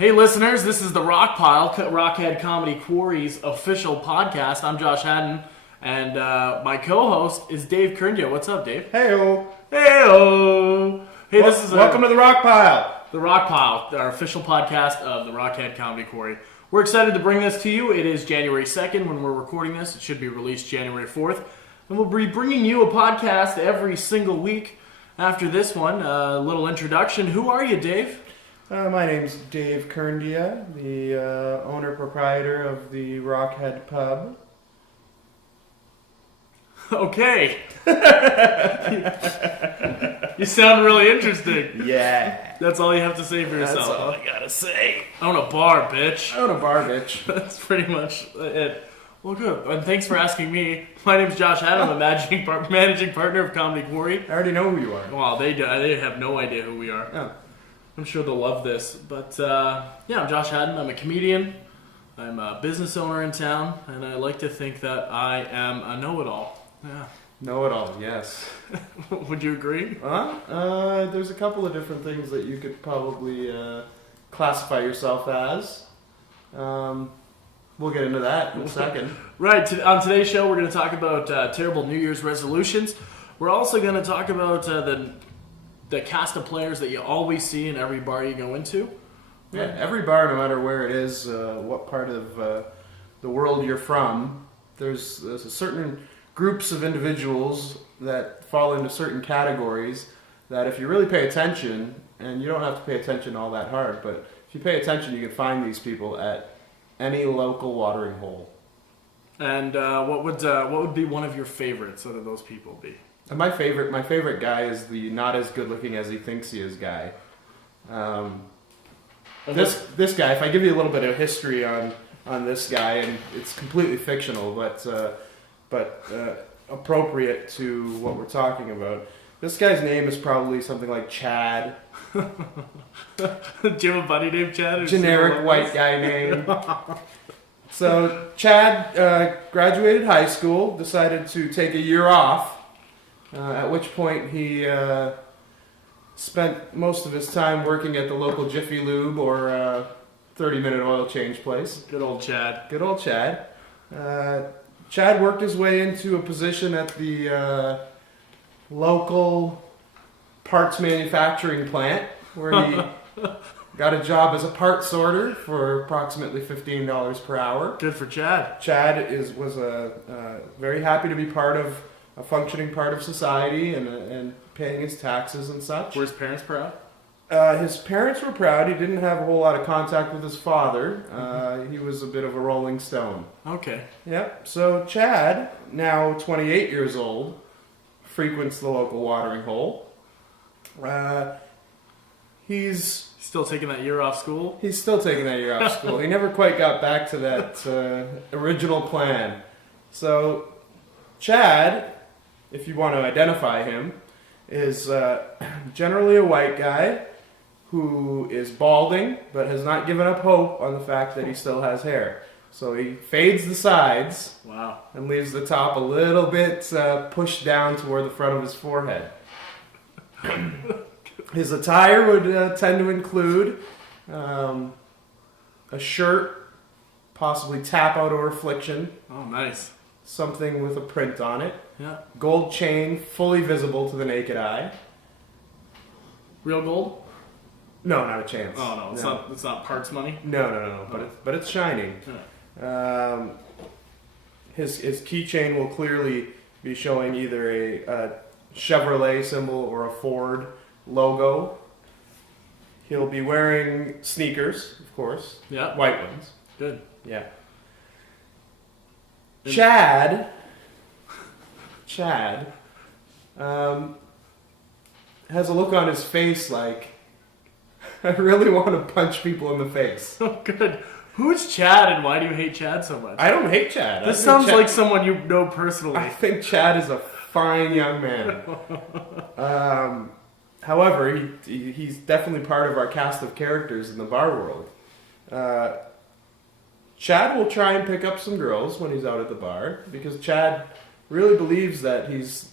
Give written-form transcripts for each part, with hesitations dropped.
Hey listeners, this is the Rockpile, Rockhead Comedy Quarry's official podcast. I'm Josh Haddon, and my co-host is Dave Krndija. What's up, Dave? Hey-o. Hey-o! Hey, this is Welcome to the Rockpile. The Rockpile, our official podcast of the Rockhead Comedy Quarry. We're excited to bring this to you. It is January 2nd when we're recording this. It should be released January 4th. And we'll be bringing you a podcast every single week after this one. A little introduction. Who are you, Dave? My name's Dave Krndija, the owner-proprietor of the Rockhead pub. Okay. You sound really interesting. Yeah. That's all you have to say for yourself. That's all I gotta say. Own a bar, bitch. Own a bar, bitch. That's pretty much it. Well, good. And thanks for asking me. My name's Josh Haddon. I'm a managing partner of Comedy Quarry. I already know who you are. Well, they have no idea who we are. Oh. I'm sure they'll love this. But, yeah, I'm Josh Haddon. I'm a comedian. I'm a business owner in town. And I like to think that I am a know-it-all. Yeah. Know-it-all, yes. Would you agree? There's a couple of different things that you could probably classify yourself as. We'll get into that in a second. Right. On today's show, we're going to talk about terrible New Year's resolutions. We're also going to talk about the cast of players that you always see in every bar you go into. Yeah, every bar, no matter where it is, what part of the world you're from, there's a certain groups of individuals that fall into certain categories that if you really pay attention, and you don't have to pay attention all that hard, but if you pay attention, you can find these people at any local watering hole. And what would be one of your favorites out of those people be? My favorite guy is the not as good looking as he thinks he is guy. This guy, if I give you a little bit of history on this guy, and it's completely fictional, but appropriate to what we're talking about. This guy's name is probably something like Chad. Do you have a buddy named Chad? Generic white guy name. So Chad graduated high school, decided to take a year off. At which point he spent most of his time working at the local Jiffy Lube or 30-minute oil change place. Good old Chad. Good old Chad. Chad worked his way into a position at the local parts manufacturing plant where he got a job as a part sorter for approximately $15 per hour. Good for Chad. Chad was very happy to be part of a functioning part of society and paying his taxes and such. Were his parents proud? His parents were proud. He didn't have a whole lot of contact with his father. He was a bit of a rolling stone. Okay. Yep. So Chad, now 28 years old, frequents the local watering hole. He's still taking that year off school? He's still taking that year off school. He never quite got back to that original plan. So Chad, if you want to identify him, is generally a white guy who is balding but has not given up hope on the fact that he still has hair. So he fades the sides. Wow. And leaves the top a little bit pushed down toward the front of his forehead. His attire would tend to include a shirt, possibly tap out or affliction. Oh, nice. Something with a print on it. Yeah. Gold chain, fully visible to the naked eye. Real gold? No, not a chance. Oh no, it's not parts money. No. But it's shining. Yeah. His keychain will clearly be showing either a Chevrolet symbol or a Ford logo. He'll be wearing sneakers, of course. Yeah. White ones. Good. Yeah. Chad has a look on his face like, I really want to punch people in the face. Oh, good. Who's Chad and why do you hate Chad so much? I don't hate Chad. This sounds like someone you know personally. I think Chad is a fine young man. However, he's definitely part of our cast of characters in the bar world. Chad will try and pick up some girls when he's out at the bar because Chad really believes that he's,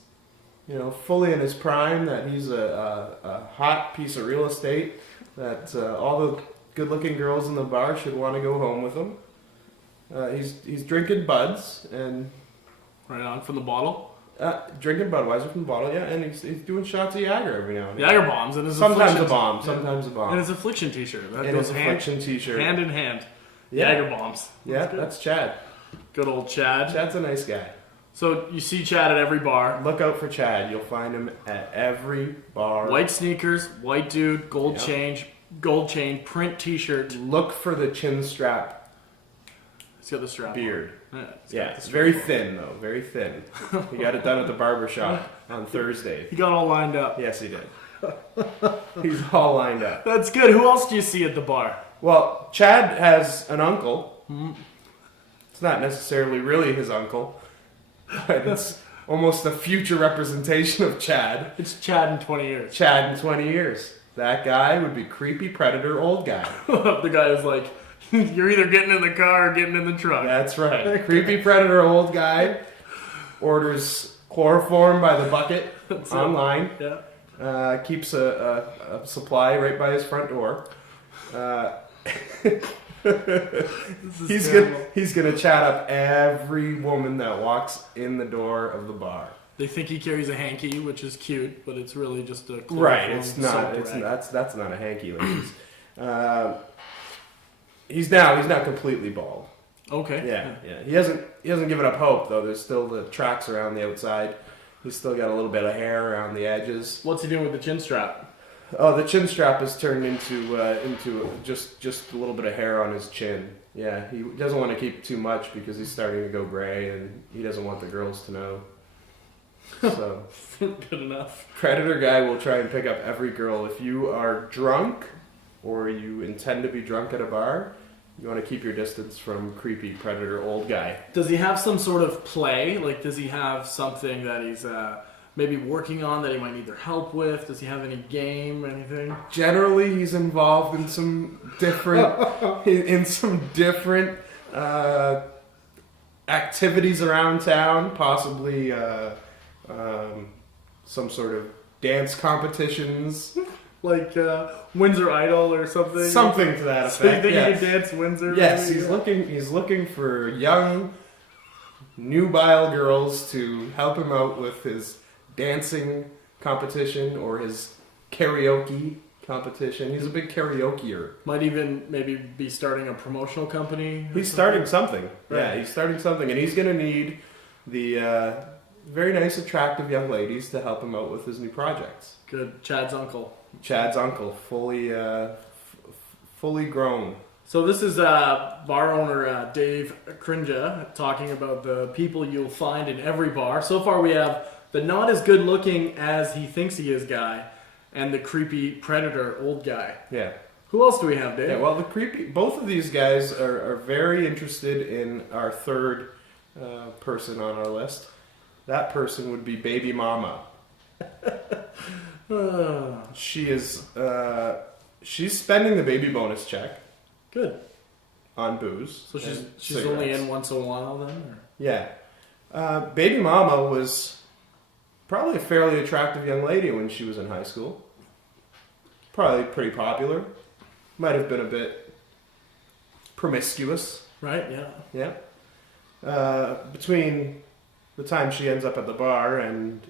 fully in his prime, that he's a hot piece of real estate, that all the good-looking girls in the bar should want to go home with him. He's drinking Buds and Right on from the bottle. drinking Budweiser from the bottle, yeah, and he's doing shots of Jagger every now and then. Jagger bombs and his Sometimes affliction a bomb, sometimes a bomb. And his affliction T-shirt. That And goes his affliction T-shirt. hand in hand. Yeah. Jagger bombs. Yeah, good. that's Chad. Good old Chad. Chad's a nice guy. So you see Chad at every bar. Look out for Chad. You'll find him at every bar. White sneakers, white dude, gold Yeah. chain, print T-shirt. Look for the chin strap He's got the strap. beard. On. Yeah, Yeah, it's very thin though. Very thin. He got it done at the barber shop on Thursday. He got all lined up. Yes, he did. He's all lined up. That's good. Who else do you see at the bar? Well, Chad has an uncle. It's not necessarily really his uncle, but it's almost a future representation of Chad. It's Chad in 20 years. Chad in 20 years. That guy would be creepy predator old guy. The guy is like, you're either getting in the car or getting in the truck. That's right. Creepy predator old guy orders chloroform by the bucket online. Yeah. Keeps a supply right by his front door. He's gonna chat up every woman that walks in the door of the bar. They think he carries a hanky, which is cute, but it's really just a Right. It's not. soap It's rag. that's not a hanky, ladies. He's now completely bald. Okay. Yeah. He hasn't given up hope though. There's still the tracks around the outside. He's still got a little bit of hair around the edges. What's he doing with the chin strap? Oh, the chin strap is turned into just a little bit of hair on his chin. Yeah, he doesn't want to keep too much because he's starting to go gray, and he doesn't want the girls to know. So, Good enough. predator guy will try and pick up every girl. If you are drunk, or you intend to be drunk at a bar, you want to keep your distance from creepy predator old guy. Does he have some sort of play? Like, does he have something that he's maybe working on that he might need their help with? Does he have any game or anything? Generally, he's involved in some different activities around town, possibly some sort of dance competitions, Like Windsor Idol or something? something to that So you effect. think Yes, he can dance Windsor? yes, maybe? he's looking for young, nubile girls to help him out with his dancing competition or his karaoke competition. He's a big karaokeer. Might even maybe be starting a promotional company. or He's something? starting something. Right. Yeah, he's starting something, and he's going to need the very nice, attractive young ladies to help him out with his new projects. Good. Chad's uncle. Chad's uncle, fully grown. So this is bar owner Dave Krndija talking about the people you'll find in every bar. So far we have the not as good looking as he thinks he is guy and the creepy predator old guy. Yeah. Who else do we have, Dave? Yeah. Well, both of these guys are very interested in our third person on our list. That person would be Baby Mama. She is. She's spending the baby bonus check Good. on booze. So she's and only cigarettes. in once in a while then? Or? Yeah. Baby Mama was probably a fairly attractive young lady when she was in high school. Probably pretty popular. Might have been a bit promiscuous. Right, yeah. Yeah. Between the time she ends up at the bar and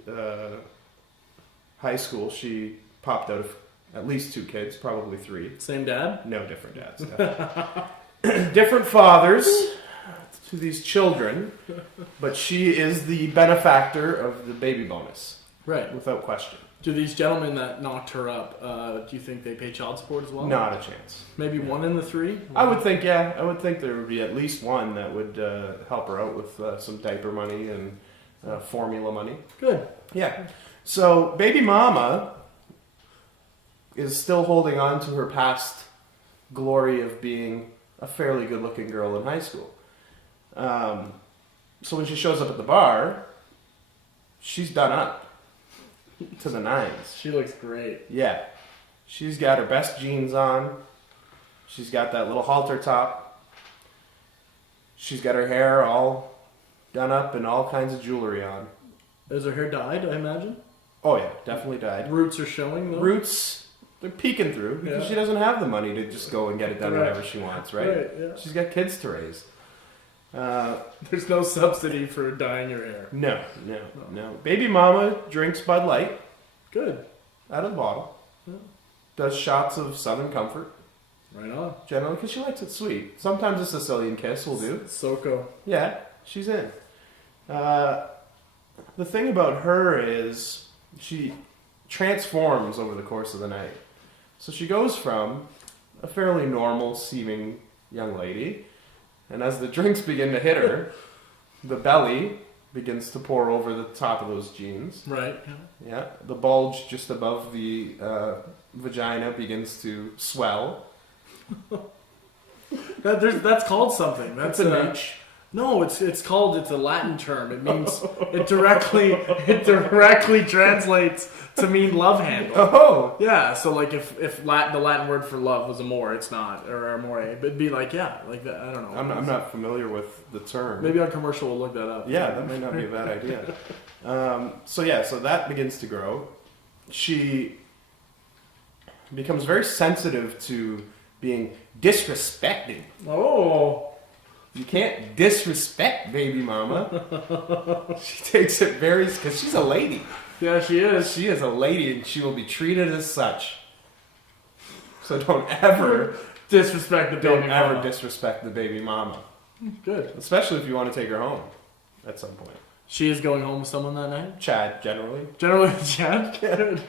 high school, she popped out of at least 2 kids, probably 3. Same dad? No, different dads. Different fathers to these children, but she is the benefactor of the baby bonus, Right. without question. Do these gentlemen that knocked her up, do you think they pay child support as well? Not a chance. Maybe 1 in the 3? I would think, yeah. I would think there would be at least one that would help her out with some diaper money and formula money. Good. Yeah. So, Baby Mama is still holding on to her past glory of being a fairly good-looking girl in high school. So when she shows up at the bar, she's done up to the nines. She looks great. Yeah. She's got her best jeans on. She's got that little halter top. She's got her hair all done up and all kinds of jewelry on. Is her hair dyed, I imagine? Oh yeah, definitely dyed. Roots are showing, though? Roots They're peeking through because she doesn't have the money to just go and get it done whenever she wants, right? She's got kids to raise. There's no subsidy for dyeing your hair. No. Baby mama drinks Bud Light. Good. Out of the bottle. Yeah. Does shots of Southern Comfort. Right on. Generally, because she likes it sweet. Sometimes a Sicilian kiss will do. SoCo. Yeah, she's in. The thing about her is she transforms over the course of the night. So she goes from a fairly normal seeming young lady, and as the drinks begin to hit her, the belly begins to pour over the top of those jeans. Right. Yeah. The bulge just above the vagina begins to swell. That's called something. That's a niche. No, it's a Latin term. It means it directly translates to mean love handle. Oh, yeah. So like if the Latin word for love was amore, it's not, or amore, but it'd be like like that. I don't know. I'm not familiar with the term. Maybe on commercial we'll look that up. Yeah, that may not be a bad idea. So that begins to grow. She becomes very sensitive to being disrespected. Oh. You can't disrespect baby mama. She takes it very... because she's a lady. Yeah, she is. She is a lady and she will be treated as such. So don't ever... disrespect the baby mama. Don't ever disrespect the baby mama. Good. Especially if you want to take her home at some point. She is going home with someone that night? Chad, generally. Generally, Chad? Good.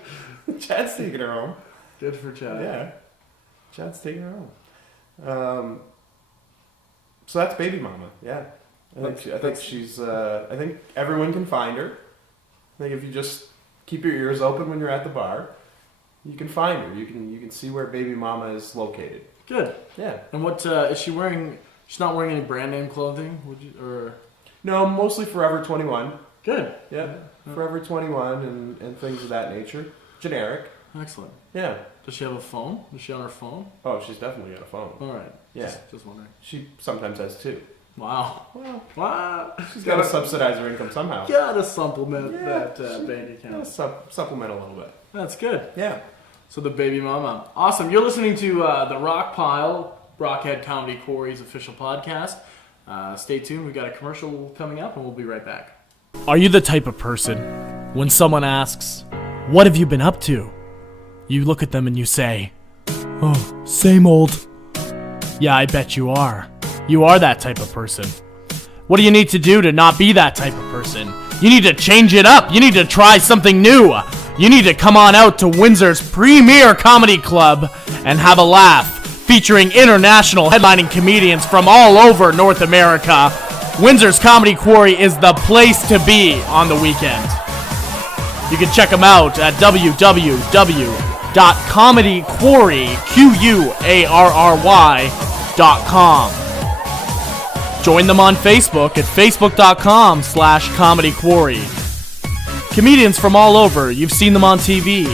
Chad's taking her home. Good for Chad. Yeah. Chad's taking her home. So that's baby mama. Yeah. I think she's. I think everyone can find her. I think if you just keep your ears open when you're at the bar, you can find her. You can see where baby mama is located. Good. Yeah. And what is she wearing? She's not wearing any brand name clothing, or? No, mostly Forever 21. Good. Yeah. Forever 21 and things of that nature. Generic. Excellent. Yeah. Does she have a phone? Is she on her phone? Oh, she's definitely got a phone. All right. Yeah. Just wondering. She sometimes has two. Wow. Wow. She's got to subsidize her income somehow. Gotta supplement that bank account. Supplement a little bit. That's good. Yeah. So the baby mama. Awesome. You're listening to the Rockpile, Rockhead Comedy Quarry's official podcast. Stay tuned. We've got a commercial coming up and we'll be right back. Are you the type of person when someone asks, "What have you been up to?" you look at them and you say, "Oh, same old." Yeah, I bet you are. You are that type of person. What do you need to do to not be that type of person? You need to change it up. You need to try something new. You need to come on out to Windsor's premier comedy club and have a laugh, featuring international headlining comedians from all over North America. Windsor's Comedy Quarry is the place to be on the weekend. You can check them out at www.comedyquarry.com. Join them on Facebook at facebook.com/comedyquarry. Comedians from all over. You've seen them on TV.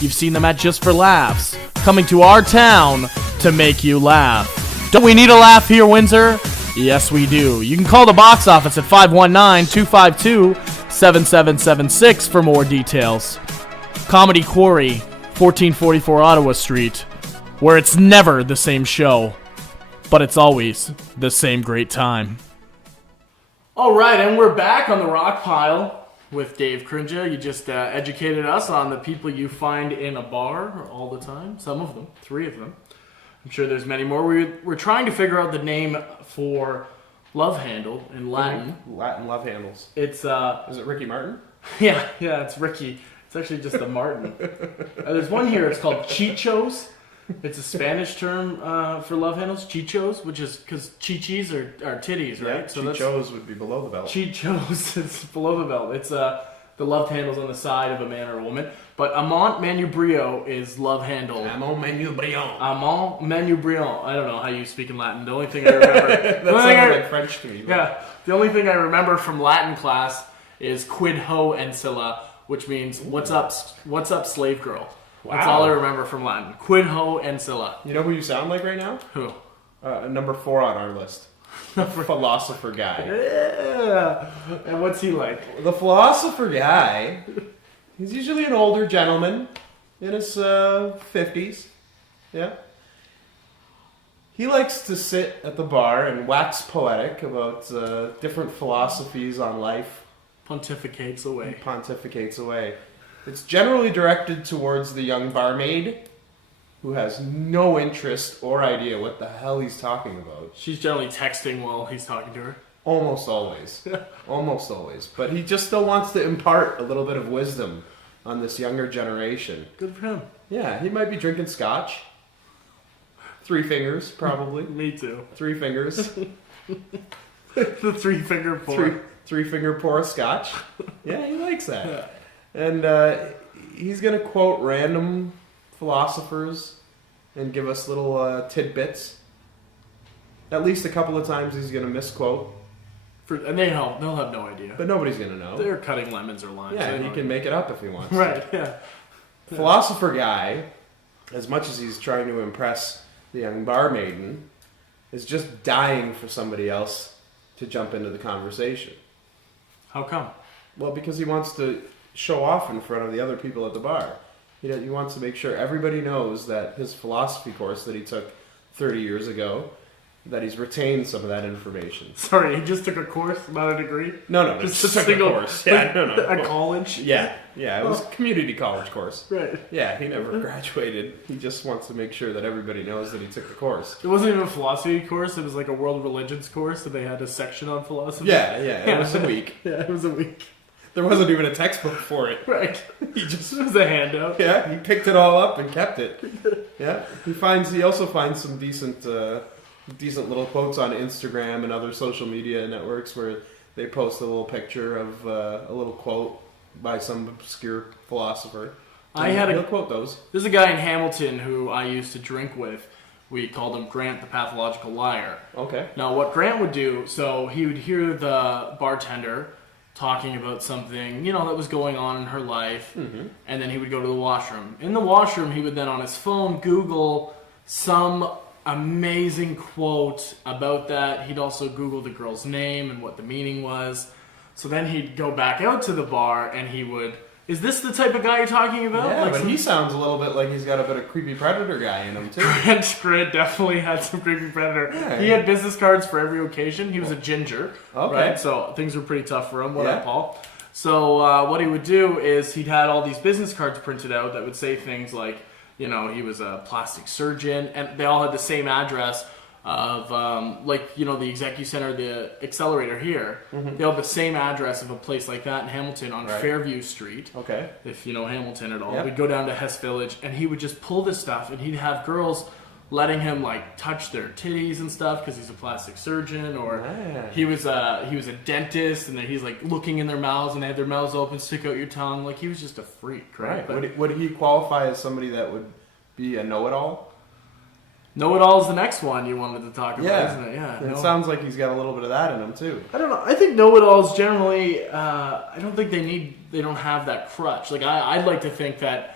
You've seen them at Just for Laughs. Coming to our town to make you laugh. Don't we need a laugh here, Windsor? Yes, we do. You can call the box office at 519-252-7776 for more details. Comedy Quarry, 1444 Ottawa Street, where it's never the same show, but it's always the same great time. All right, and we're back on the Rockpile with Dave Krndija. You just educated us on the people you find in a bar all the time. Some of them, 3 of them. I'm sure there's many more. We're trying to figure out the name for love handle in Latin. Latin love handles. It's Is it Ricky Martin? Yeah, it's Ricky. It's actually just a Martin. There's one here. It's called chichos. It's a Spanish term for love handles. Chichos, which is because chichis are titties, right? Yeah, so chichos would be below the belt. Chichos, it's below the belt. It's the love handles on the side of a man or a woman. But amant manubrio is love handle. Amant manubrio. Amant manubrio. I don't know how you speak in Latin. The only thing I remember... that sounds like French to me. But... Yeah. The only thing I remember from Latin class is quid ho ancilla, which means what's up slave girl. Wow. That's all I remember from Latin. Quid ho ancilla. You know who you sound like right now? Who? Number 4 on our list. The philosopher guy. Yeah. And what's he like? The philosopher guy, he's usually an older gentleman. in his 50s. Yeah. He likes to sit at the bar and wax poetic about different philosophies on life. Pontificates away. Pontificates away. It's generally directed towards the young barmaid, who has no interest or idea what the hell he's talking about. She's generally texting while he's talking to her. Almost always. Almost always. But he just still wants to impart a little bit of wisdom on this younger generation. Good for him. Yeah, he might be drinking scotch. 3 fingers, probably. Me too. 3 fingers. The 3-finger pour. 3-finger pour of scotch. Yeah, he likes that. Yeah. And he's going to quote random philosophers and give us little tidbits. At least a couple of times he's going to misquote. And they'll have no idea. But nobody's going to know. They're cutting lemons or limes. Yeah, he can make it up if he wants. Right, yeah. Philosopher guy, as much as he's trying to impress the young bar maiden, is just dying for somebody else to jump into the conversation. How come? Well, because he wants to show off in front of the other people at the bar. He wants to make sure everybody knows that his philosophy course that he took 30 years ago, that he's retained some of that information. Sorry, he just took a course, not a degree? No, just a single course. Yeah, no. A college? Yeah, it was a community college course. Right. Yeah, he never graduated. He just wants to make sure that everybody knows that he took the course. It wasn't even a philosophy course, it was like a world religions course, and they had a section on philosophy. Yeah, it was a week. Yeah, it was a week. There wasn't even a textbook for it. Right. It was a handout. Yeah, he picked it all up and kept it. Yeah. He also finds some decent little quotes on Instagram and other social media networks where they post a little picture of a little quote by some obscure philosopher. He'll quote those. There's a guy in Hamilton who I used to drink with. We called him Grant the Pathological Liar. Okay. Now, what Grant would do, so he would hear the bartender talking about something, that was going on in her life, and then he would go to the washroom. In the washroom, he would then on his phone Google some amazing quote about that. He'd also Google the girl's name and what the meaning was. So then he'd go back out to the bar and he would... Is this the type of guy you're talking about? Yeah, but he sounds a little bit like he's got a bit of creepy predator guy in him, too. Grant definitely had some creepy predator. Yeah. He had business cards for every occasion. He was a ginger, okay. Right? So things were pretty tough for him. What up, Paul? So what he would do is he'd had all these business cards printed out that would say things like, he was a plastic surgeon, and they all had the same address of, the Executive Center, the Accelerator here. Mm-hmm. They all have the same address of a place like that in Hamilton on Fairview Street. Okay. If you know Hamilton at all. Yep. We'd go down to Hess Village, and he would just pull this stuff, and he'd have girls letting him, touch their titties and stuff because he's a plastic surgeon, or he was a dentist, and then he's, looking in their mouths, and they had their mouths open, stick out your tongue. He was just a freak, right? But would he qualify as somebody that would be a know-it-all? Know-it-all is the next one you wanted to talk about, isn't it? Yeah. It sounds like he's got a little bit of that in him, too. I don't know. I think know-it-alls generally, I don't think they don't have that crutch. I'd like to think that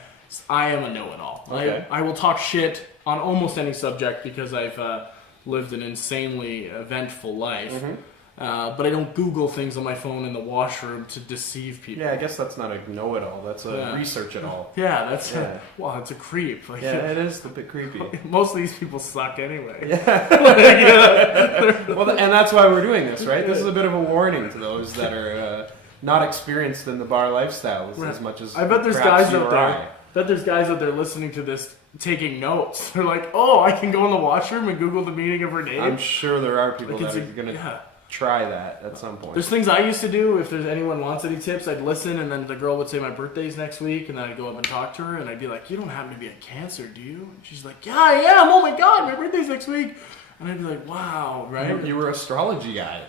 I am a know-it-all. Okay. I will talk shit on almost any subject because I've lived an insanely eventful life. Mm-hmm. But I don't Google things on my phone in the washroom to deceive people. Yeah, I guess that's not a know-it-all. That's a research-it-all. Yeah, it's a creep. It is a bit creepy. Most of these people suck anyway. Yeah. Well, and that's why we're doing this, right? This is a bit of a warning to those that are not experienced in the bar lifestyle as much as I bet there's guys out there. Bet there's guys out there listening to this taking notes. They're like, "Oh, I can go in the washroom and Google the meaning of her name." I'm sure there are people that are going to try that at some point. There's things I used to do. If there's anyone wants any tips, I'd listen, and then the girl would say my birthday's next week, and then I'd go up and talk to her, and I'd be like, "You don't happen to be a Cancer, do you?" And she's like, "Yeah, I am. Oh my God, my birthday's next week." And I'd be like, "Wow, right?" You were an astrology guy.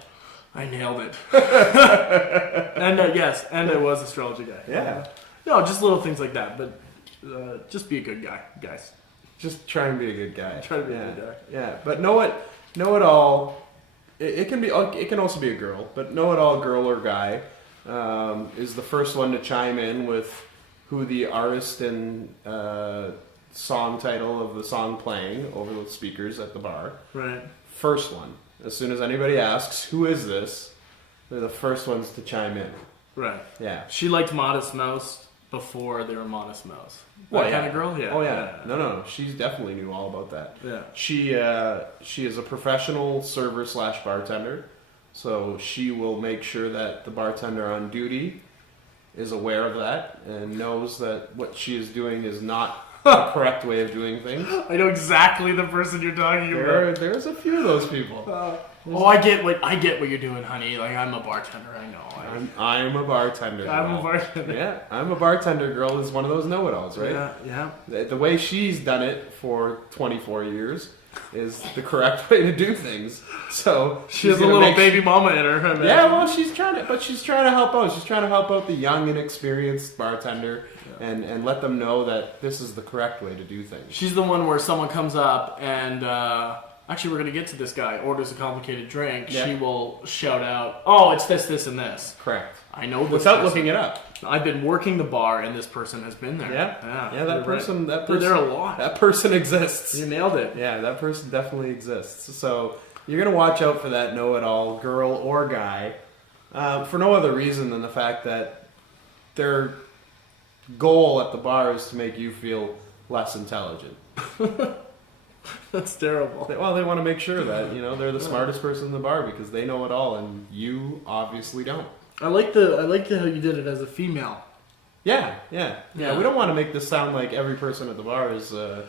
I nailed it. And yes, and I was astrology guy. Yeah. No, just little things like that, but just be a good guy, guys. Just try and be a good guy. Try to be a good guy. Yeah, but know it all. It can also be a girl, but know-it-all girl or guy is the first one to chime in with who the artist and song title of the song playing over the speakers at the bar. Right. First one. As soon as anybody asks, who is this, they're the first ones to chime in. Right. Yeah. She liked Modest Mouse. before they were modest mouse. Well, That yeah. kind of girl? Yeah. Oh yeah. No. She definitely knew all about that. Yeah. She is a professional server / bartender, so she will make sure that the bartender on duty is aware of that and knows that what she is doing is not the correct way of doing things. I know exactly the person you're talking about. There's a few of those people. I get what you're doing, honey. Like, I'm a bartender. I know. I'm a bartender. I'm a bartender. Yeah, I'm a bartender. Girl is one of those know-it-alls, right? Yeah. The way she's done it for 24 years is the correct way to do things. So She has a little baby mama in her. I mean. Yeah, well, she's trying to help out. She's trying to help out the young and experienced bartender and let them know that this is the correct way to do things. She's the one where someone comes up and actually we're gonna get to this guy, orders a complicated drink. Yeah. She will shout out, "Oh, it's this, this, and this." Correct. I know this Without person. looking it up. I've been working the bar, and this person has been there. Yeah. That person. They're there a lot. That person exists. You nailed it. Yeah, that person definitely exists. So you're gonna watch out for that know-it-all, girl or guy, for no other reason than the fact that their goal at the bar is to make you feel less intelligent. That's terrible. Well, they want to make sure that they're the smartest person in the bar because they know it all, and you obviously don't. I like how you did it as a female. Yeah. Yeah. We don't want to make this sound like every person at the bar is a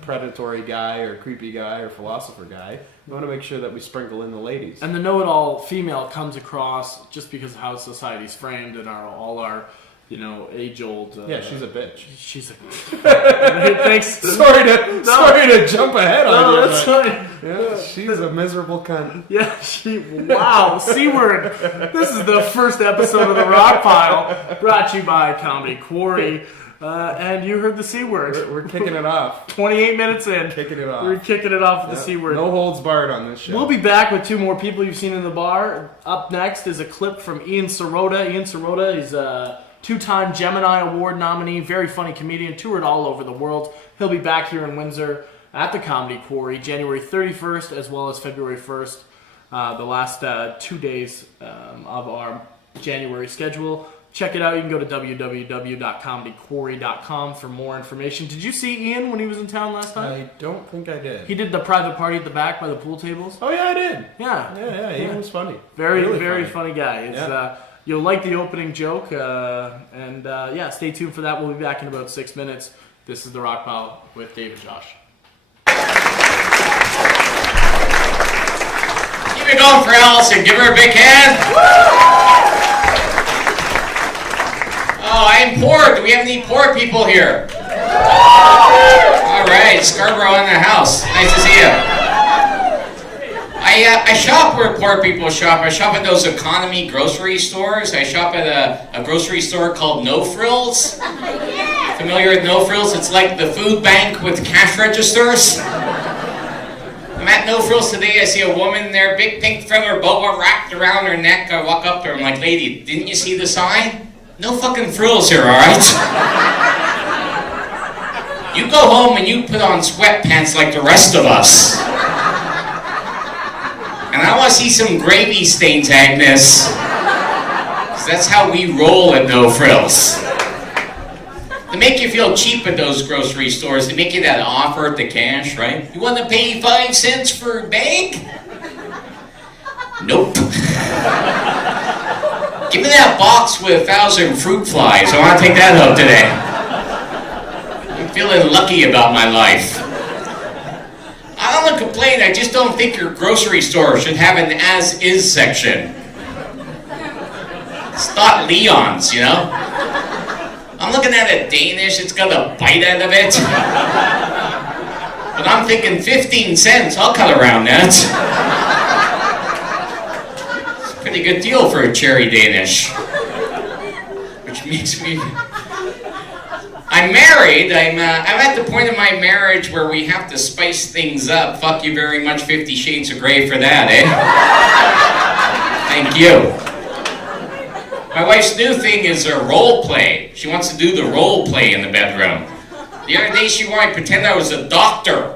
predatory guy or creepy guy or philosopher guy. We want to make sure that we sprinkle in the ladies. And the know-it-all female comes across just because of how society's framed and all our age-old. Yeah, she's a bitch. She's a. Thanks. Sorry to jump ahead on you. That's fine. Yeah, she's a miserable cunt. Yeah, wow, C-word. This is the first episode of the Rockpile, brought to you by Comedy Quarry. And you heard the C-word. We're kicking it off. 28 minutes in. Kicking it off. We're kicking it off with the C-word. No holds barred on this show. We'll be back with two more people you've seen in the bar. Up next is a clip from Ian Sirota. Ian Sirota is a two-time Gemini Award nominee, very funny comedian, toured all over the world. He'll be back here in Windsor at the Comedy Quarry, January 31st as well as February 1st, the last 2 days of our January schedule. Check it out. You can go to www.comedyquarry.com for more information. Did you see Ian when he was in town last time? I don't think I did. He did the private party at the back by the pool tables. Oh, yeah, I did. Yeah. Ian was funny. Very, really very funny guy. It's, you'll like the opening joke, and stay tuned for that. We'll be back in about 6 minutes. This is The Rockpile with Dave and Josh. Keep it going for Allison. Give her a big hand. Oh, I'm poor. Do we have any poor people here? All right, Scarborough in the house. Nice to see you. I shop where poor people shop. I shop at those economy grocery stores. I shop at a grocery store called No Frills. Familiar with No Frills? It's like the food bank with cash registers. I'm at No Frills today. I see a woman there, big pink feather boa wrapped around her neck. I walk up to her. I'm like, lady, didn't you see the sign? No fucking frills here, alright? You go home and you put on sweatpants like the rest of us. And I want to see some gravy stains, Agnes. 'Cause that's how we roll at No Frills. They make you feel cheap at those grocery stores. They make you that offer at the cash, right? You want to pay 5 cents for a bag? Nope. Give me that box with 1,000 fruit flies. I want to take that home today. I'm feeling lucky about my life. I don't want to complain, I just don't think your grocery store should have an as-is section. It's not Leon's, you know? I'm looking at a Danish, it's got a bite out of it. But I'm thinking 15 cents, I'll cut around that. It's a pretty good deal for a cherry Danish. Which makes me... I'm married. I'm at the point of my marriage where we have to spice things up. Fuck you very much, 50 Shades of Grey for that, eh? Thank you. My wife's new thing is a role play. She wants to do the role play in the bedroom. The other day she wanted to pretend I was a doctor.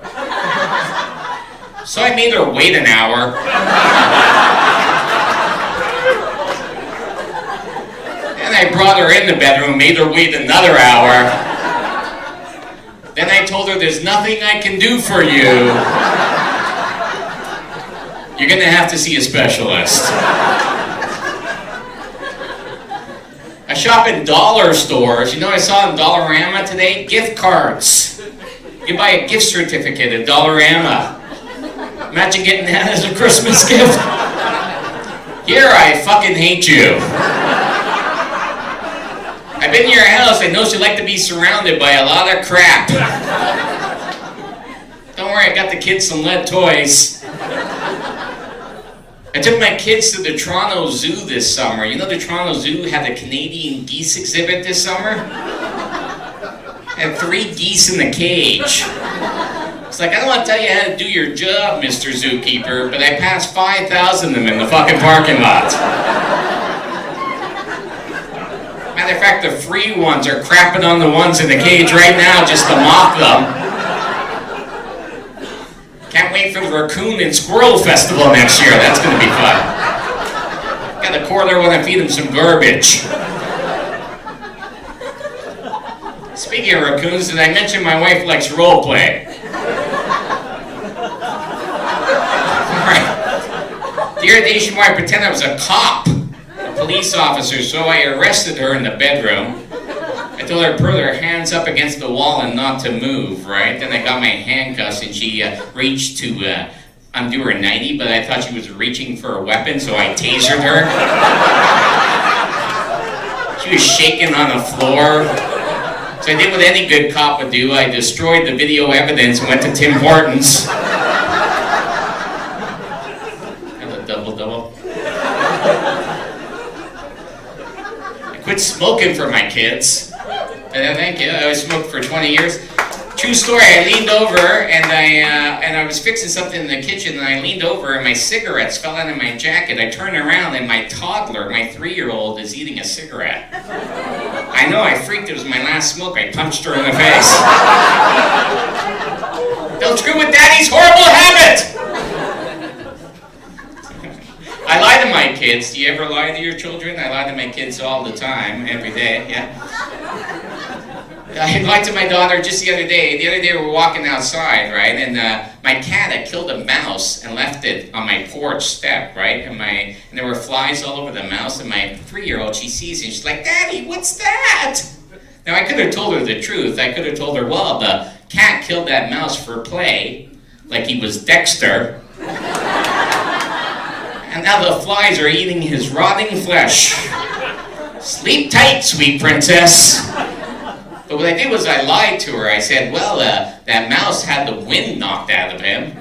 So I made her wait an hour. And I brought her in the bedroom, made her wait another hour. Then I told her, there's nothing I can do for you. You're gonna have to see a specialist. I shop in dollar stores. You know what I saw in Dollarama today? Gift cards. You buy a gift certificate at Dollarama. Imagine getting that as a Christmas gift. Here, I fucking hate you. I've been to your house. I know you like to be surrounded by a lot of crap. Don't worry, I got the kids some lead toys. I took my kids to the Toronto Zoo this summer. You know the Toronto Zoo had a Canadian geese exhibit this summer? Had 3 geese in the cage. It's like, I don't want to tell you how to do your job, Mr. Zookeeper, but I passed 5,000 of them in the fucking parking lot. Matter of fact, the free ones are crapping on the ones in the cage right now just to mock them. Can't wait for the Raccoon and Squirrel Festival next year. That's going to be fun. Got a quarter when I feed them some garbage. Speaking of raccoons, did I mention my wife likes role play? Alright. The other day she wanted to pretend I was a cop, a police officer, so I arrested her in the bedroom. I told her to put her hands up against the wall and not to move, right? Then I got my handcuffs and she reached to undo her nightie, but I thought she was reaching for a weapon, so I tasered her. She was shaking on the floor. So I did what any good cop would do. I destroyed the video evidence and went to Tim Hortons. Have a double-double. I quit smoking for my kids. Thank you. I smoked for 20 years. True story. I leaned over and I was fixing something in the kitchen, and I leaned over and my cigarettes fell out of my jacket. I turned around and my toddler, my 3-year-old, is eating a cigarette. I know. I freaked. It was my last smoke. I punched her in the face. Don't screw with Daddy's horrible habit. I lie to my kids. Do you ever lie to your children? I lie to my kids all the time, every day. Yeah. I lied to my daughter just the other day. The other day we were walking outside, right? And my cat had killed a mouse and left it on my porch step, right? And there were flies all over the mouse. And my 3-year-old, she sees it and she's like, "Daddy, what's that?" Now I could have told her the truth. I could have told her, well, the cat killed that mouse for play, like he was Dexter. And now the flies are eating his rotting flesh. Sleep tight, sweet princess. But what I did was I lied to her. I said, well, that mouse had the wind knocked out of him,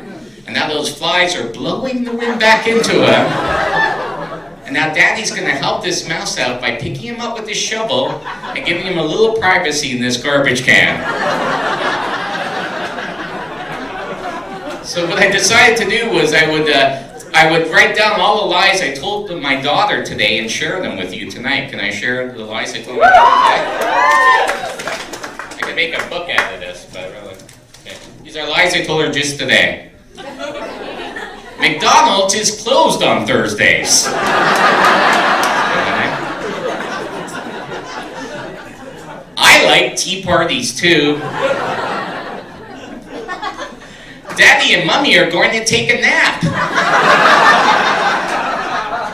and now those flies are blowing the wind back into him. And now Daddy's going to help this mouse out by picking him up with his shovel and giving him a little privacy in this garbage can. So what I decided to do was I would write down all the lies I told my daughter today and share them with you tonight. Can I share the lies I told my daughter today? I could make a book out of this, but really, okay. These are lies I told her just today. McDonald's is closed on Thursdays. I like tea parties too. Daddy and Mommy are going to take a nap.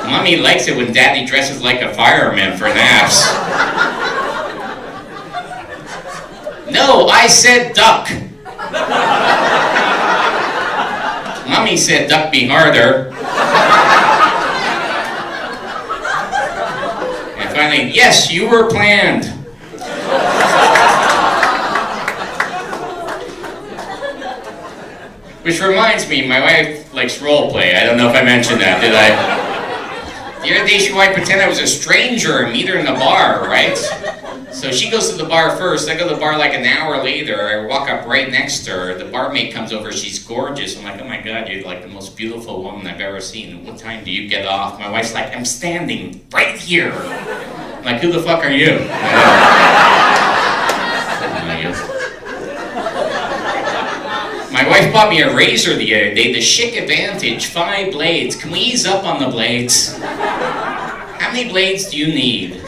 Mommy likes it when Daddy dresses like a fireman for naps. No, I said duck. Mommy said duck me harder. And finally, yes, you were planned. Which reminds me, my wife likes role play. I don't know if I mentioned that, did I? The other day she wanted to pretend I was a stranger and meet her in the bar, right? So she goes to the bar first. I go to the bar like an hour later. I walk up right next to her. The barmaid comes over. She's gorgeous. I'm like, oh my God, you're like the most beautiful woman I've ever seen. What time do you get off? My wife's like, I'm standing right here. I'm like, who the fuck are you? My wife bought me a razor the other day, the Chic Advantage, 5 blades. Can we ease up on the blades? How many blades do you need?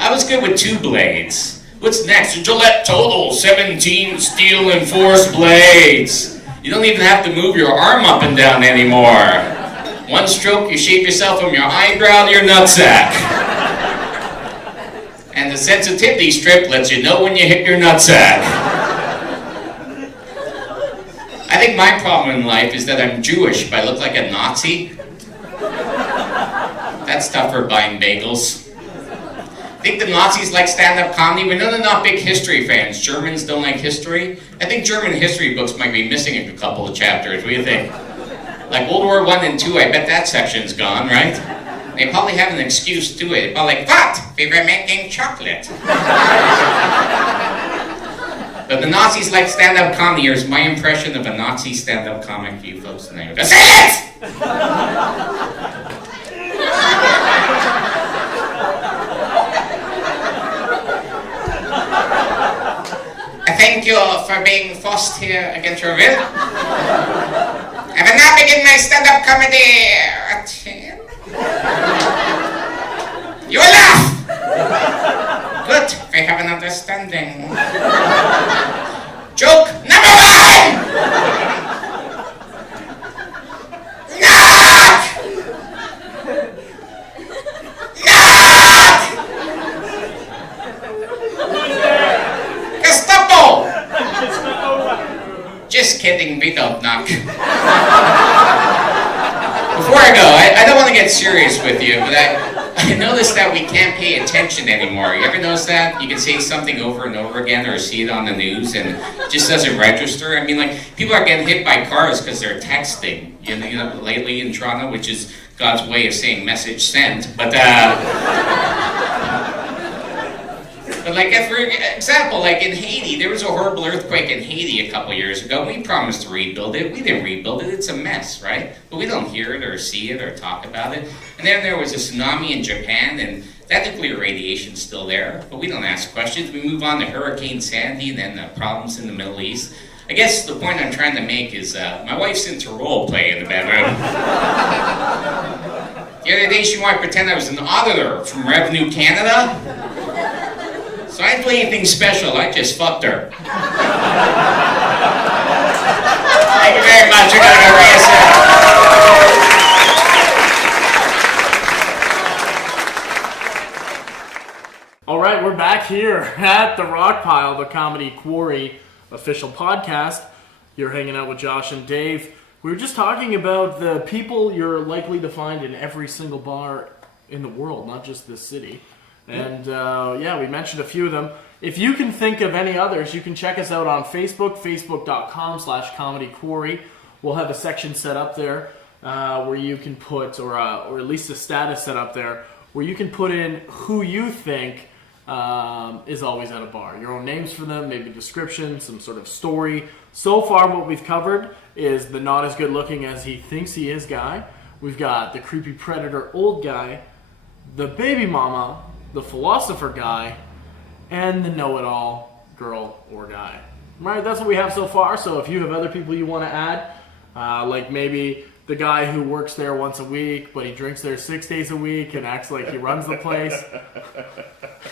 I was good with 2 blades. What's next? Gillette Total, 17 steel and force blades. You don't even have to move your arm up and down anymore. 1 stroke, you shave yourself from your eyebrow to your nutsack. And the sensitivity strip lets you know when you hit your nutsack. I think my problem in life is that I'm Jewish, but I look like a Nazi. That's tough for buying bagels. I think the Nazis like stand-up comedy. We know they're not big history fans. Germans don't like history. I think German history books might be missing a couple of chapters. What do you think? Like World War I and II, I bet that section's gone, right? They probably have an excuse to it. They're probably like, what? We were making chocolate. But the Nazis like stand-up comedy. Here's my impression of a Nazi stand-up comic for you folks tonight. That's it! Thank you for being forced here against your will. I will now begin my stand-up comedy routine. You will laugh! Good, we have an understanding. Joke number 1! Knock! Knock! Gestapo! Just kidding, we don't knock. Before I go, I don't want to get serious with you, but I noticed that we can't pay attention anymore. You ever notice that? You can say something over and over again or see it on the news and it just doesn't register. I mean, like, people are getting hit by cars because they're texting, you know, lately in Toronto, which is God's way of saying message sent. But like, for example, like in Haiti, there was a horrible earthquake in Haiti a couple years ago. We promised to rebuild it. We didn't rebuild it. It's a mess, right? But we don't hear it or see it or talk about it. And then there was a tsunami in Japan, and that nuclear radiation's still there. But we don't ask questions. We move on to Hurricane Sandy and then the problems in the Middle East. I guess the point I'm trying to make is my wife's into role play in the bedroom. The other day she wanted to pretend I was an auditor from Revenue Canada. So I didn't do anything special, I just fucked her. Thank you very much, you're gonna go reassess. Alright, we're back here at the Rockpile, the Comedy Quarry official podcast. You're hanging out with Josh and Dave. We were just talking about the people you're likely to find in every single bar in the world, not just this city. And we mentioned a few of them. If you can think of any others, you can check us out on Facebook, facebook.com/comedyquarry. We'll have a section set up there where you can put, or at least a status set up there, where you can put in who you think is always at a bar. Your own names for them, maybe description, some sort of story. So far what we've covered is the not as good looking as he thinks he is guy. We've got the creepy predator old guy, the baby mama, the philosopher guy, and the know-it-all girl or guy. Right, that's what we have so far. So if you have other people you want to add, like maybe the guy who works there once a week, but he drinks there 6 days a week and acts like he runs the place.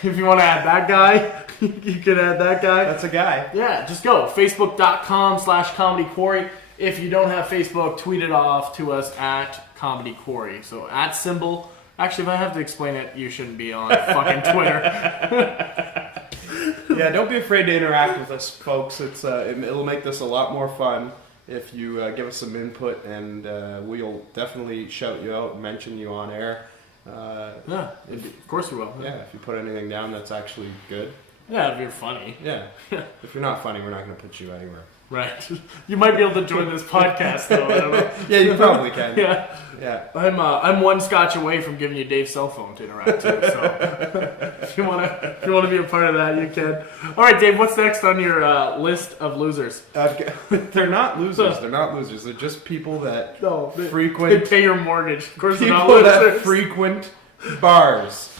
If you want to add that guy, you can add that guy. That's a guy. Yeah, just go. Facebook.com/comedyquarry. If you don't have Facebook, tweet it off to us at Comedy Quarry. So at symbol. Actually, if I have to explain it, you shouldn't be on fucking Twitter. Yeah, don't be afraid to interact with us, folks. It'll make this a lot more fun if you give us some input, and we'll definitely shout you out and mention you on air. Yeah, of course we will. Yeah, if you put anything down that's actually good. Yeah, if you're funny. Yeah. If you're not funny, we're not going to put you anywhere. Right. You might be able to join this podcast, though. I don't know. Yeah, you probably can. Yeah. Yeah. I'm one scotch away from giving you Dave's cell phone to interact to. So if you want to be a part of that, you can. All right, Dave. What's next on your list of losers? They're not losers. They're not losers. They're just people that frequent. They pay your mortgage. Of course, they're not people losers. that frequent bars.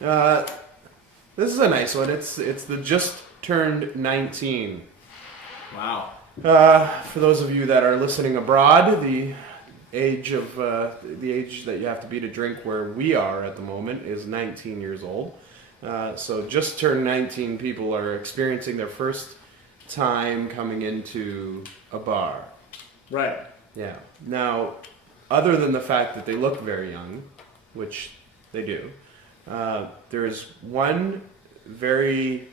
This is a nice one. It's the just turned 19. Wow. For those of you that are listening abroad, the age that you have to be to drink where we are at the moment is 19 years old. So just turned 19 people are experiencing their first time coming into a bar. Right. Yeah. Now, other than the fact that they look very young, which they do, there is one very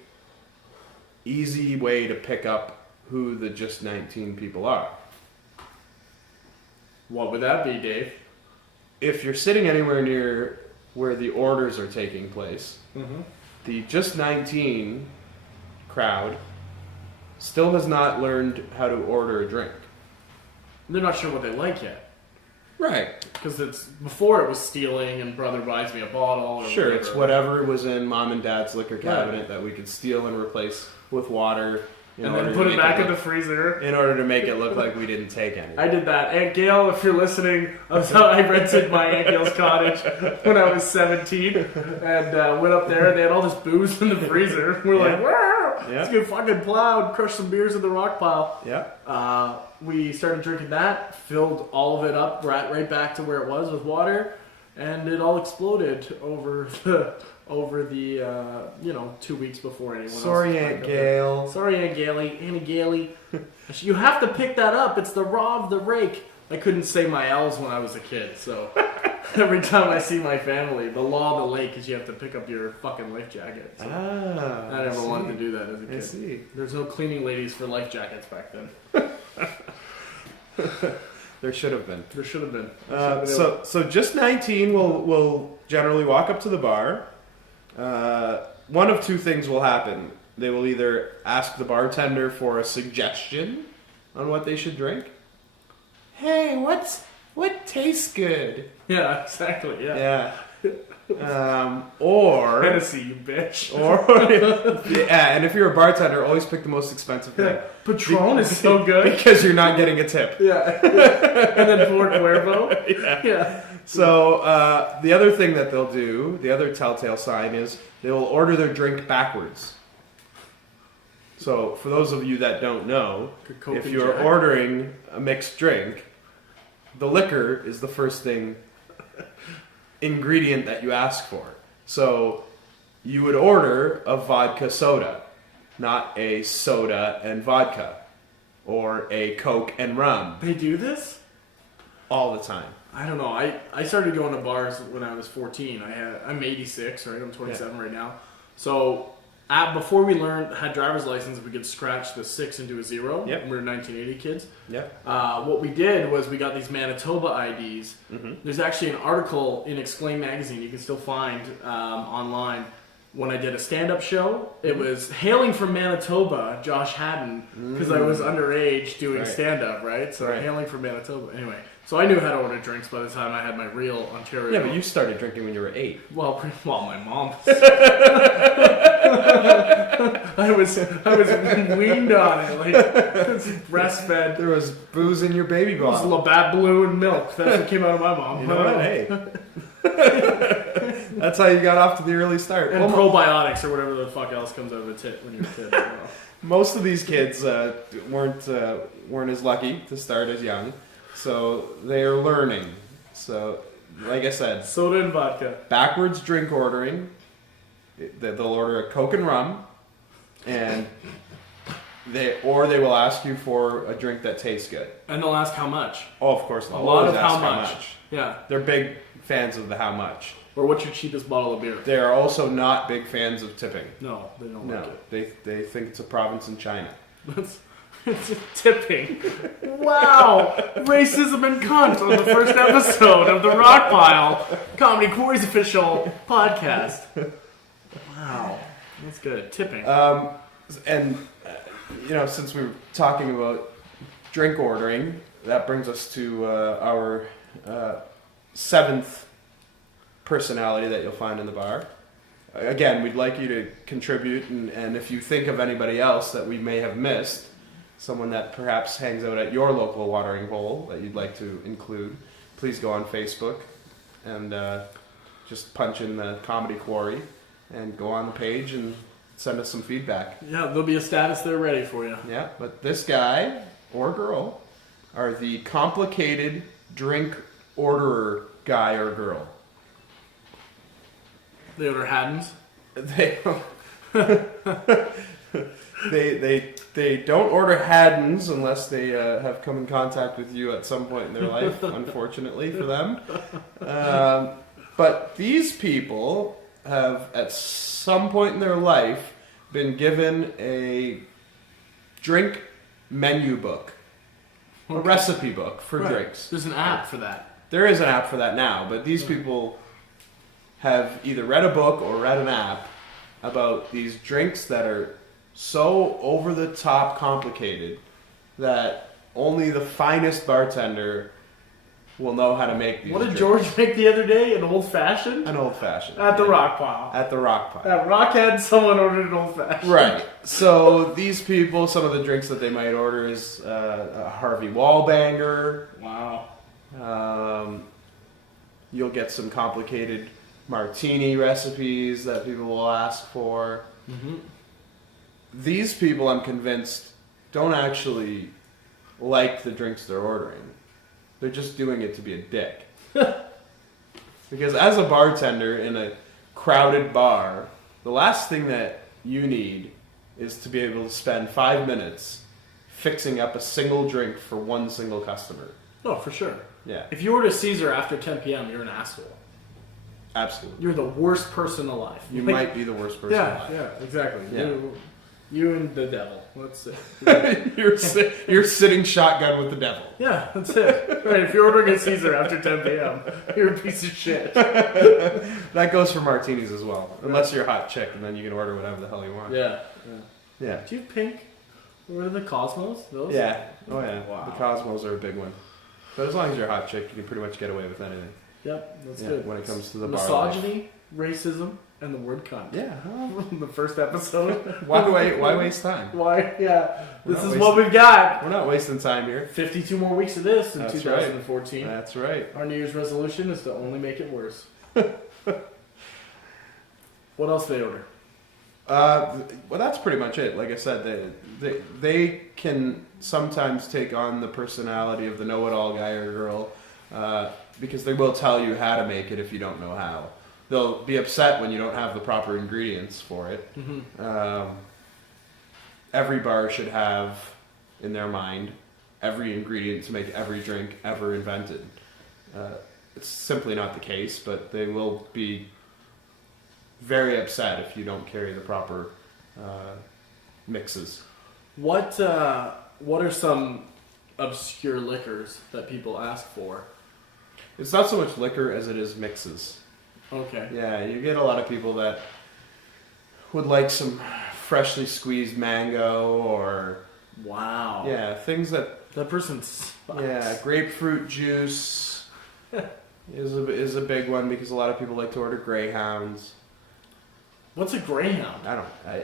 easy way to pick up who the just 19 people are. What would that be, Dave? If you're sitting anywhere near where the orders are taking place, the just 19 crowd still has not learned how to order a drink. They're not sure what they like yet. Right. Because before it was stealing and brother buys me a bottle. Or Sure, whatever. it's whatever was in mom and dad's liquor cabinet that we could steal and replace with water. And then put it back in the freezer. In order to make it look like we didn't take any. I did that. Aunt Gail, if you're listening, I rented my Aunt Gail's cottage when I was 17 and went up there and they had all this booze in the freezer. We're like, wow, let's get fucking plowed, crush some beers in the Rockpile. Yeah. We started drinking that, filled all of it up right back to where it was with water, and it all exploded over the 2 weeks before anyone else. Sorry, Aunt Gail. Sorry, Aunt Gailey. Aunt Gailey. You have to pick that up. It's the raw of the rake. I couldn't say my L's when I was a kid, so every time I see my family, the law of the lake is you have to pick up your fucking life jacket. So I never wanted to do that as a kid. I see. There's no cleaning ladies for life jackets back then. There should have been. There should have been. So just 19 will generally walk up to the bar. One of two things will happen. They will either ask the bartender for a suggestion on what they should drink. Hey, what tastes good? Yeah, exactly. Yeah. Or Hennessy, you bitch. Or and if you're a bartender, always pick the most expensive thing. Patron is so good because you're not getting a tip. Yeah. And then Fort Cuervo. Yeah. So the other thing that they'll do, the other telltale sign is they will order their drink backwards. So for those of you that don't know, if you're ordering a mixed drink, the liquor is the first ingredient that you ask for. So you would order a vodka soda, not a soda and vodka, or a Coke and rum. They do this? All the time. I don't know. I started going to bars when I was 14. I'm 86, right? I'm 27 right now. So before we had driver's license, we could scratch the 6 into a 0. Yep. We were 1980 kids. Yep. What we did was we got these Manitoba IDs. Mm-hmm. There's actually an article in Exclaim magazine you can still find online. When I did a stand-up show, it was hailing from Manitoba, Josh Haddon, because I was underage doing stand-up, right? So hailing from Manitoba. Anyway, so I knew how to order drinks by the time I had my real Ontario. Yeah, but you started drinking when you were 8. Well, my mom. I was weaned on it, like breastfed. There was booze in your baby It was bottle. Labatt Blue and milk. That's what came out of my mom. You know what? Hey. That's how you got off to the early start. And probiotics or whatever the fuck else comes out of a tit when you're a kid. I don't know. Most of these kids weren't as lucky to start as young, so they are learning. So, like I said, Soda and vodka. backwards drink ordering. They'll order a Coke and rum, and they will ask you for a drink that tastes good. And they'll ask how much. Oh, of course, they'll A lot always of ask how much. Yeah. They're big fans of the how much. Or what's your cheapest bottle of beer? They are also not big fans of tipping. No, they don't No, like it. they think it's a province in China. It's tipping. Wow! Racism and cunt on the first episode of the Rockpile, Comedy Quarry's official podcast. Wow. That's good. Tipping. And since we were talking about drink ordering, that brings us to our 7th personality that you'll find in the bar. Again, we'd like you to contribute, and if you think of anybody else that we may have missed, someone that perhaps hangs out at your local watering hole that you'd like to include, please go on Facebook and just punch in the Comedy Quarry and go on the page and send us some feedback. Yeah, there'll be a status there ready for you. Yeah, but this guy or girl are the complicated drink orderer guy or girl. They order Haddon's. They don't order Haddons unless they have come in contact with you at some point in their life, unfortunately for them. But these people have, at some point in their life, been given a drink menu book, a recipe book for drinks. There's an app for that. There is an app for that now, but these people have either read a book or read an app about these drinks that are so over-the-top complicated that only the finest bartender will know how to make these What did drinks. George make the other day? An old-fashioned? An old-fashioned. At the Rockpile. At the Rockpile. At Rockhead, someone ordered an old-fashioned. Right. So these people, some of the drinks that they might order is a Harvey Wallbanger. Wow. You'll get some complicated martini recipes that people will ask for. Mm-hmm. These people, I'm convinced, don't actually like the drinks they're ordering. They're just doing it to be a dick. Because as a bartender in a crowded bar, the last thing that you need is to be able to spend 5 minutes fixing up a single drink for one single customer. Oh, for sure. Yeah, If you order Caesar after 10 p.m., you're an asshole. absolutely. You're the worst person alive. You might be the worst person alive. Yeah, exactly. Yeah. You and the devil. That's it. You're sitting shotgun with the devil. Yeah, that's it. Right, if you're ordering a Caesar after 10 p.m., you're a piece of shit. That goes for martinis as well. Unless you're a hot chick, and then you can order whatever the hell you want. Yeah. Yeah. Do you have pink? What are the Cosmos? Those? Yeah. Oh yeah. Wow. The Cosmos are a big one. But as long as you're a hot chick, you can pretty much get away with anything. Yep, that's Yeah, good. when it comes to the misogyny, racism, and the word cunt. Yeah. The first episode. Why waste time? Why? Yeah. We're This not is what we've got. We're not wasting time here. 52 more weeks of this in That's 2014. That's right. Our New Year's resolution is to only make it worse. What else they order? Well, that's pretty much it. Like I said, they can sometimes take on the personality of the know-it-all guy or girl because they will tell you how to make it if you don't know how. They'll be upset when you don't have the proper ingredients for it. Mm-hmm. Every bar should have, in their mind, every ingredient to make every drink ever invented. It's simply not the case, but they will be very upset if you don't carry the proper mixes. What are some obscure liquors that people ask for? It's not so much liquor as it is mixes. Okay. Yeah, you get a lot of people that would like some freshly squeezed mango or Wow. yeah, things that That person sucks. yeah, grapefruit juice is a big one because a lot of people like to order Greyhounds. What's a Greyhound? I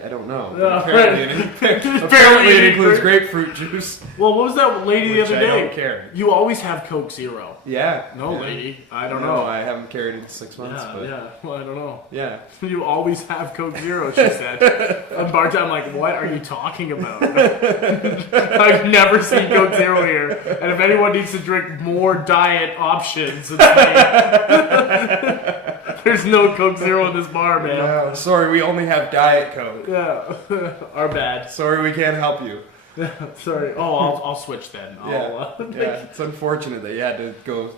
don't know. No, Apparently it includes grapefruit juice. Well, what was that lady the Which other I day? don't care. You always have Coke Zero. Yeah. No, yeah. lady. I don't No, know. I haven't carried it in 6 months. Yeah, but yeah. Well, I don't know. yeah. You always have Coke Zero, she said. And Bart, I'm like, what are you talking about? I've never seen Coke Zero here. And if anyone needs to drink more diet options, it's me. There's no Coke Zero in this bar, man. No, sorry, we only have Diet Coke. Yeah. Our bad. Sorry, we can't help you. Sorry. Oh, I'll switch then. Yeah, it's unfortunate that you had to go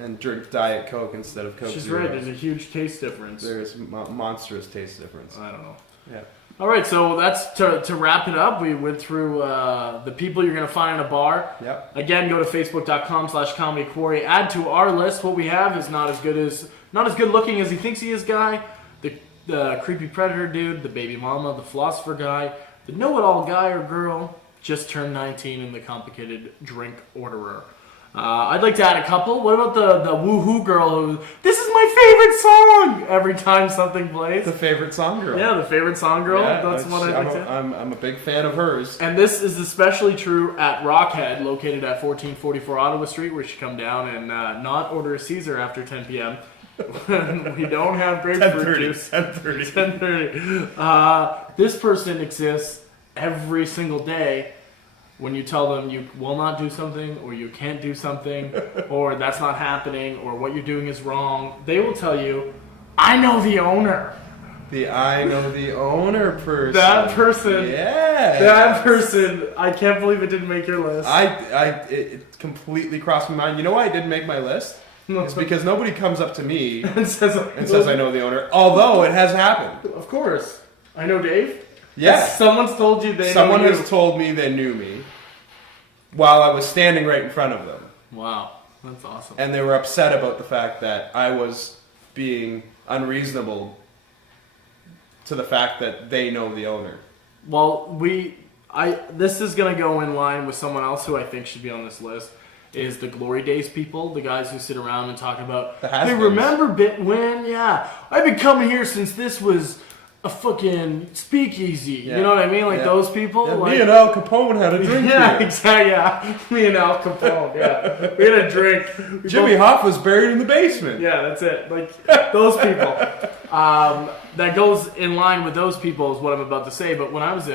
and drink Diet Coke instead of Coke She's Zero. right. There's a huge taste difference. There's monstrous taste difference. I don't know. Yeah. All right, so that's to wrap it up. We went through the people you're going to find in a bar. Yep. Again, go to facebook.com/comedyquarry. Add to our list. What we have is not as good looking as he thinks he is guy. The creepy predator dude, the baby mama, the philosopher guy, the know-it-all guy or girl, just turned 19 and the complicated drink orderer. I'd like to add a couple. What about the woohoo girl who, this is my favorite song every time something plays? The favorite song girl. Yeah, the favorite song girl. Yeah, That's what I'd like to add. I'm a big fan of hers. And this is especially true at Rockhead, located at 1444 Ottawa Street, where you should come down and not order a Caesar after 10 p.m. We don't have grapefruit juice. 10:30. This person exists every single day. When you tell them you will not do something, or you can't do something, or that's not happening, or what you're doing is wrong, they will tell you, I know the owner. The I know the owner person. That person. Yeah. That person. I can't believe it didn't make your list. It completely crossed my mind. You know why it didn't make my list? It's because nobody comes up to me and says I know the owner. Although it has happened. Of course. I know Dave. Yeah. Someone's told you they Someone know you. has told me they knew me while I was standing right in front of them. Wow. That's awesome. And they were upset about the fact that I was being unreasonable to the fact that they know the owner. Well, this is going to go in line with someone else who I think should be on this list, is the Glory Days people, the guys who sit around and talk about, hey, remember when? Yeah, I've been coming here since this was a fucking speakeasy. Yeah. You know what I mean? Like those people. Yeah, like, me and Al Capone had a drink Yeah, here. exactly. Yeah, me and Al Capone. Yeah, we had a drink. Jimmy Hoff was buried in the basement. Yeah, that's it. Like those people. That goes in line with those people is what I'm about to say. But when I was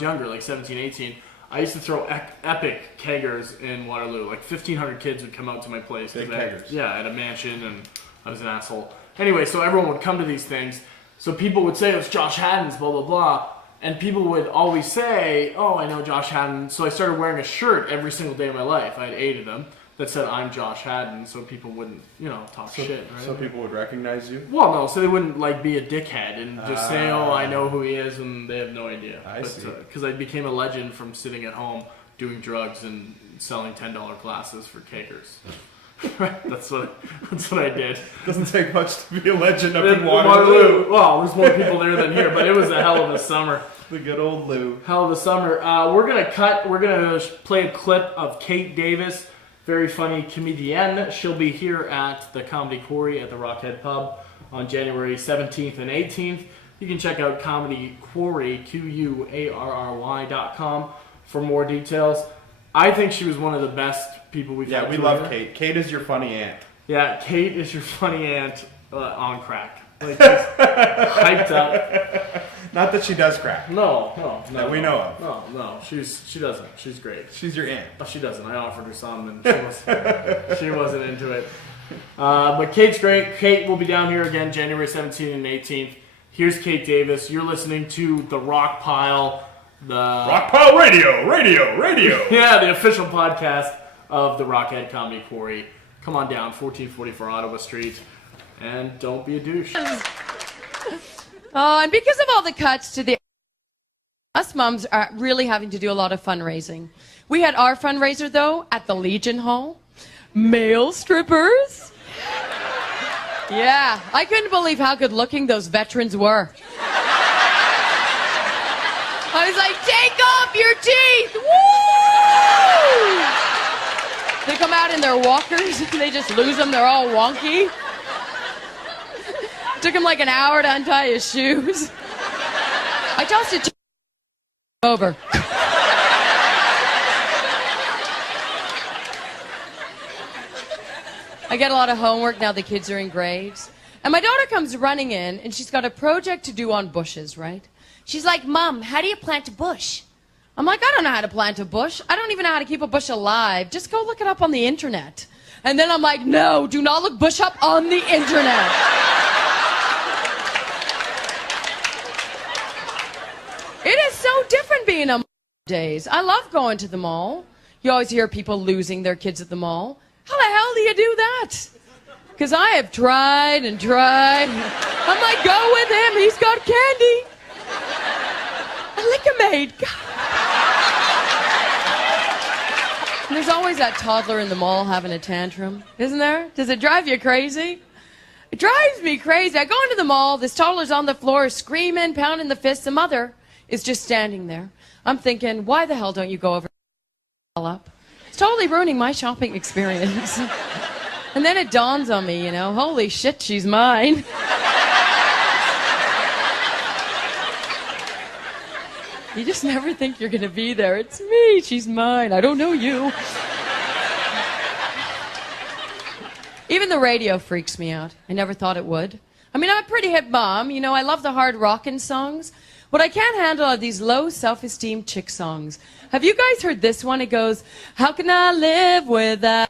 younger, like 17, 18, I used to throw epic keggers in Waterloo. Like 1,500 kids would come out to my place. Big keggers. At a mansion, and I was an asshole. Anyway, so everyone would come to these things. So people would say, it was Josh Haddon's, blah, blah, blah. And people would always say, oh, I know Josh Haddon. So I started wearing a shirt every single day of my life. I had 8 of them that said, I'm Josh Haddon, so people wouldn't, talk shit, right? So people would recognize you? Well, no, so they wouldn't, be a dickhead and just say, oh, I know who he is, and they have no idea. I see. Because I became a legend from sitting at home doing drugs and selling $10 glasses for keggers. That's what I did. Doesn't take much to be a legend up in Waterloo. Waterloo. Well, there's more people there than here, but it was a hell of a summer. The good old Lou. Hell of a summer. We're gonna play a clip of Kate Davis, very funny comedienne. She'll be here at the Comedy Quarry at the Rockhead Pub on January 17th and 18th. You can check out Comedy Quarry, QUARRY.com for more details. I think she was one of the best people we've had. Yeah, we love Kate. Kate is your funny aunt. Yeah, Kate is your funny aunt on crack. Like, just hyped up. Not that she does crack. No. That we know of. No, she doesn't. She's great. She's your aunt. Oh, she doesn't. I offered her some, and she wasn't into it. But Kate's great. Kate will be down here again January 17th and 18th. Here's Kate Davis. You're listening to the Rockpile. Rockpile Radio. Yeah, the official podcast of the Rockhead Comedy Quarry. Come on down, 1444 Ottawa Street, and don't be a douche. Oh, and because of all the cuts to the... Us mums are really having to do a lot of fundraising. We had our fundraiser, though, at the Legion Hall. Male strippers. Yeah, I couldn't believe how good looking those veterans were. I was like, take off your teeth! Woo! They come out in their walkers, and they just lose them, they're all wonky. Took him like an hour to untie his shoes. I tossed it over. I get a lot of homework now the kids are in grades. And my daughter comes running in, and she's got a project to do on bushes, right? She's like, Mom, how do you plant a bush? I'm like, I don't know how to plant a bush. I don't even know how to keep a bush alive. Just go look it up on the internet. And then I'm like, no, do not look bush up on the internet. It is so different being a mall days. I love going to the mall. You always hear people losing their kids at the mall. How the hell do you do that? Because I have tried and tried. I'm like, go with him. He's got candy. A lick-a-maid. And there's always that toddler in the mall having a tantrum, isn't there? Does it drive you crazy? It drives me crazy. I go into the mall, this toddler's on the floor screaming, pounding the fist. The mother is just standing there. I'm thinking, why the hell don't you go over and up? It's totally ruining my shopping experience. And then it dawns on me, holy shit, she's mine. You just never think you're going to be there. It's me. She's mine. I don't know you. Even the radio freaks me out. I never thought it would. I mean, I'm a pretty hip mom. I love the hard rockin' songs. What I can't handle are these low self-esteem chick songs. Have you guys heard this one? It goes, how can I live without...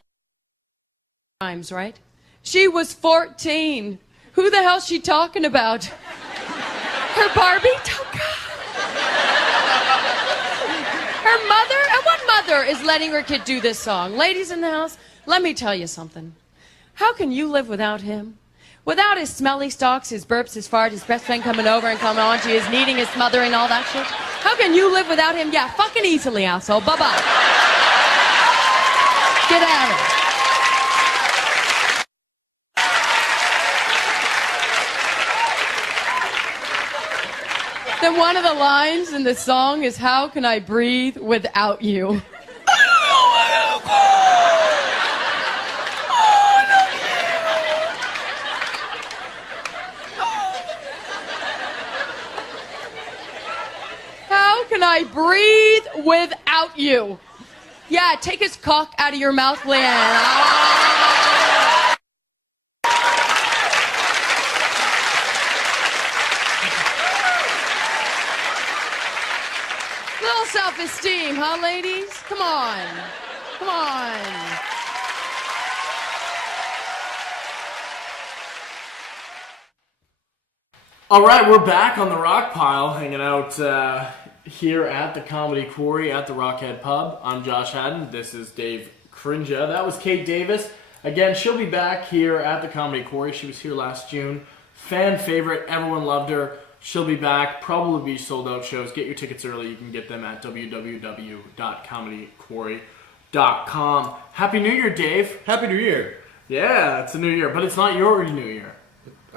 Rhymes, right? She was 14. Who the hell's she talking about? Her Barbie? Oh, God. Her mother? And what mother is letting her kid do this song? Ladies in the house, let me tell you something. How can you live without him? Without his smelly stalks, his burps, his fart, his best friend coming over and coming on to you, his kneading, his smothering, all that shit? How can you live without him? Yeah, fucking easily, asshole. Bye-bye. Get at it. Then one of the lines in the song is, how can I breathe without you? How can I breathe without you? Yeah, take his cock out of your mouth, Leanne. Little self-esteem, huh, ladies? Come on. Come on. All right, we're back on the Rockpile, hanging out here at the Comedy Quarry at the Rockhead Pub. I'm Josh Haddon. This is Dave Krndija. That was Kate Davis. Again, she'll be back here at the Comedy Quarry. She was here last June. Fan favorite. Everyone loved her. She'll be back. Probably be sold out shows. Get your tickets early. You can get them at www.comedyquarry.com. Happy New Year, Dave. Happy New Year. Yeah, it's a new year, but it's not your new year.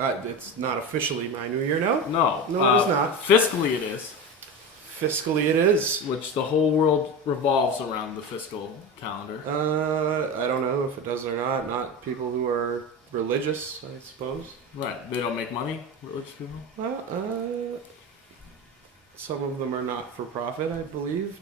It's not officially my New Year, no? No. No, it is not. Fiscally it is. Fiscally it is. Which the whole world revolves around the fiscal calendar. I don't know if it does or not. Not people who are religious, I suppose. Right. They don't make money, religious people? Some of them are not for profit, I believe.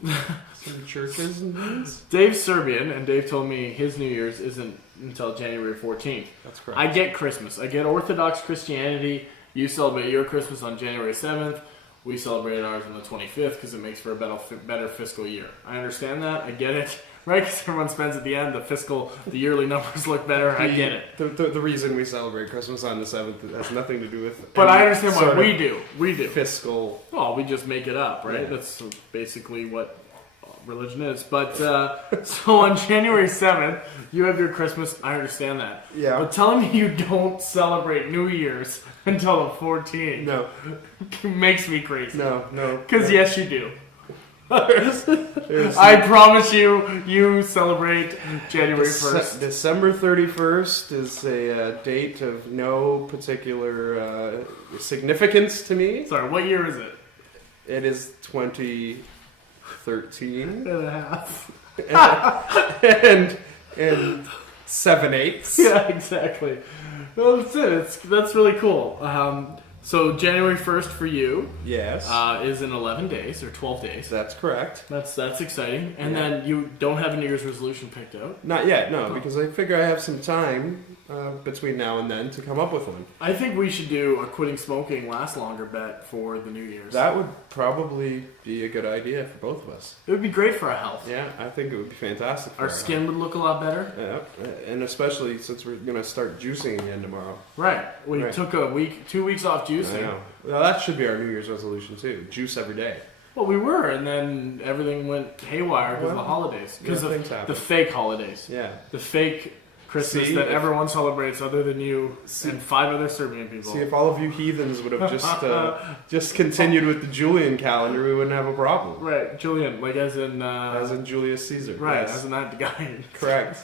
Some churches and things. Dave's Serbian, and Dave told me his New Year's isn't until January 14th. That's correct. I get Christmas. I get Orthodox Christianity. You celebrate your Christmas on January 7th. We celebrate ours on the 25th because it makes for a better fiscal year. I understand that. I get it. Right? Because everyone spends at the end. The yearly numbers look better. I get it. The reason we celebrate Christmas on the 7th has nothing to do with... But I understand what we do. We do. Fiscal... Well, we just make it up, right? Yeah. That's basically what religion is. But, so on January 7th, you have your Christmas. I understand that. Yeah. But telling me you don't celebrate New Year's until the 14th No. makes me crazy. No. Because yes, you do. There's I promise you celebrate January 1st. December 31st is a date of no particular significance to me. Sorry, what year is it? It is 2013 And a half. and 7/8. Yeah, exactly. Well, that's it. That's really cool. So January 1st for you Yes, is in 11 days or 12 days. that's correct. That's exciting. And Yeah. then you don't have a New Year's resolution picked out. Not yet, no, because I figure I have some time between now and then to come up with one. I think we should do a quitting smoking lasts longer bet for the New Year's. That would probably be a good idea for both of us. It would be great for our health. Yeah, I think it would be fantastic for Our skin would look a lot better. Yeah, and especially since we're going to start juicing again tomorrow. Right. We Right. took 2 weeks off I juicing. know. Well, that should be our New Year's resolution too. Juice every day. Well, we were, and then everything went haywire because of the holidays. Because yeah, of things happen. the fake holidays. Yeah. The fake Christmas See, that if- everyone celebrates other than you and 5 other Serbian people. See, if all of you heathens would have just continued with the Julian calendar, we wouldn't have a problem. Right, Julian, like as in... As in Julius Caesar. right, yes. as in that guy. Correct.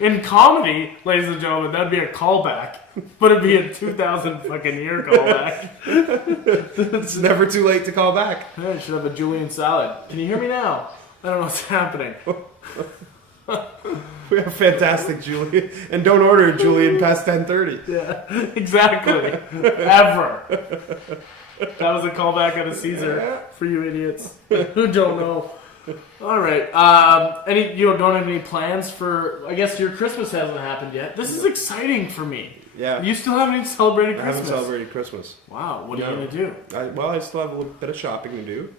In comedy, ladies and gentlemen, that'd be a callback. But it'd be a 2000 fucking year callback. It's never too late to call back. Yeah, I should have a Julian salad. Can you hear me now? I don't know what's happening. We have fantastic Julian. And don't order Julian past 10:30. Yeah, exactly. Ever. That was a callback on a Caesar for you idiots who don't know. All right. You don't have any plans for? I guess your Christmas hasn't happened yet. This is exciting for me. Yeah. You still haven't celebrated I Christmas. haven't celebrated Christmas. Wow. What are No. you gonna do? I still have a little bit of shopping to do.